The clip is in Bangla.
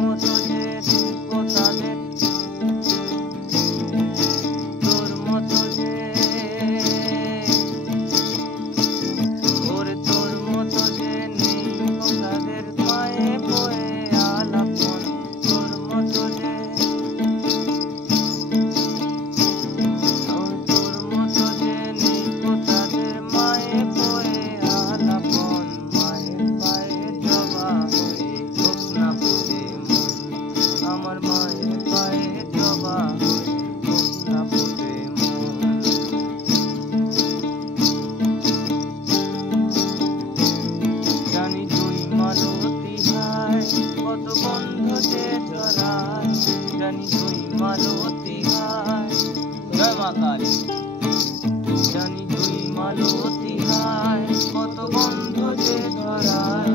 মতো যে শিল্প তাদের, তোর মতো যে ওরে তোর মতো যে নেই তাদের পায়ে পড়ে আলাপন, তোর মতো যে তোর মতো যে নেই তাদের মায়ে পড়ে আলাপন, মায়ের পায়ে জবা হয়ে হোক না ফুটে মন, আমার মায়ের পায়ে জবা হয়ে হোক না ফুটে মন। জানি দুই মালতী হায় কত গন্ধ যে ছড়ায়, জানি দুই মালতী হায়, জয় মা কালী। জানি দুই মালতী হায় কত গন্ধ যে ছড়ায়,